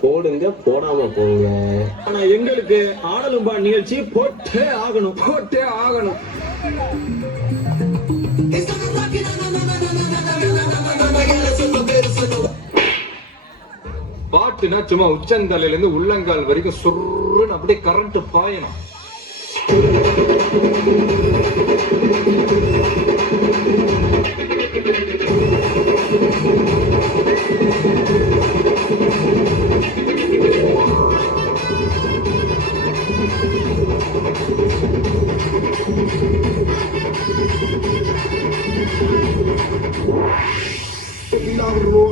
போடுங்க, போடாம போங்க. ஆனா எங்களுக்கு ஆடலும்பா நிகழ்ச்சி போட்டே ஆகணும். பாட்டுனா சும்மா உச்சந்தலையில இருந்து உள்ளங்கால் வரைக்கும் சுருன்னு அப்படியே கரண்ட் பாயணும்.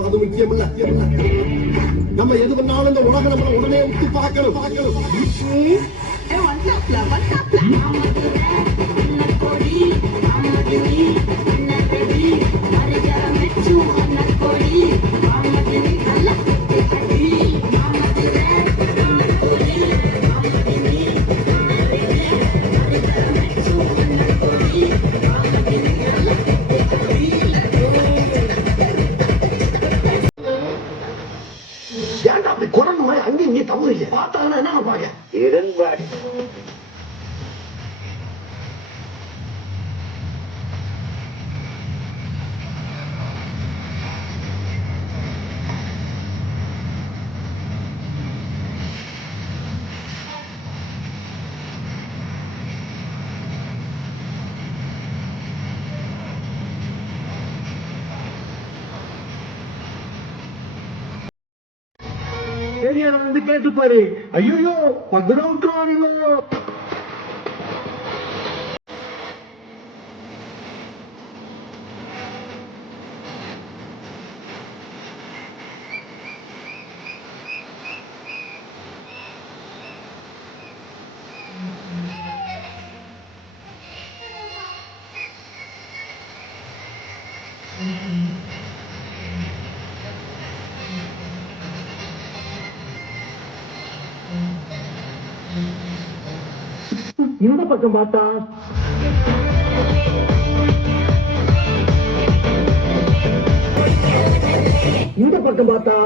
அது முக்கியம் இல்ல. நம்ம எது பண்ணாலும் இந்த உலகம் நம்மள உடனே விட்டு பார்க்கணும். ஏன்டா அப்படி குரல் மாதிரி அங்கேயும் இங்கே தவறு இல்லை பார்த்தாங்கன்னா என்ன பாக்க இடன்பாடு. ஏரியால வந்து கேட்டுப்பாரு. ஐயோ பத்திரம் விட்டுருவாங்க. இந்த பக்கம் பார்த்தா இந்த பக்கம் பார்த்தா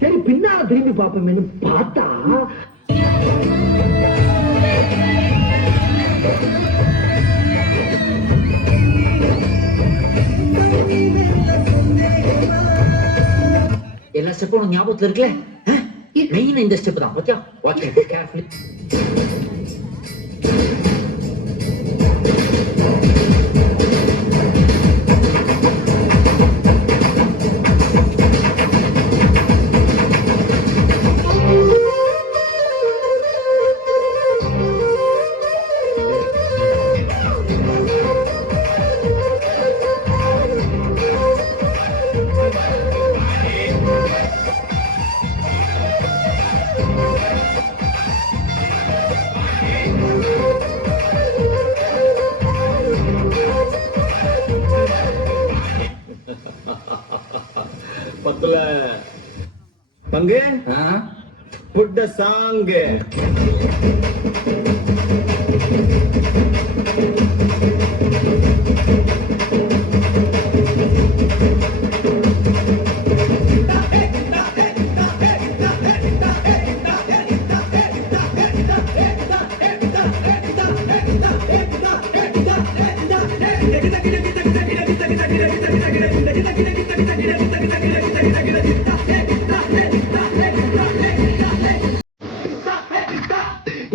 சரி பின்னால திரும்பி பார்ப்போம் பார்த்தா எல்லா ஸ்டெப்பும் உனக்கு ஞாபகத்துல இருக்குல்ல? மெயின் இந்த ஸ்டெப் தான். பாத்தியா? Watch it carefully. பத்துல பங்கு புட்ட சாங்.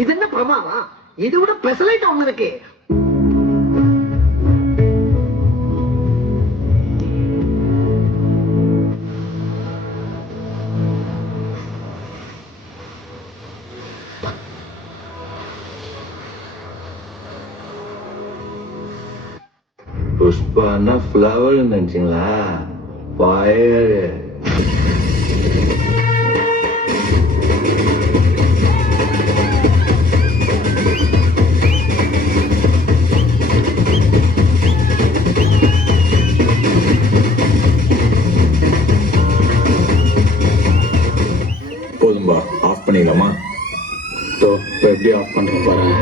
இது என்ன பிரமாவா? இது விட பெசலைட் ஒண்ணு இருக்கு. புஷ்பானா ஃப்ளவர் நினைச்சீங்களா? பயரு போதும்பா, ஆஃப் பண்ணிடலாமா? எப்படி ஆஃப் பண்ற பாரு.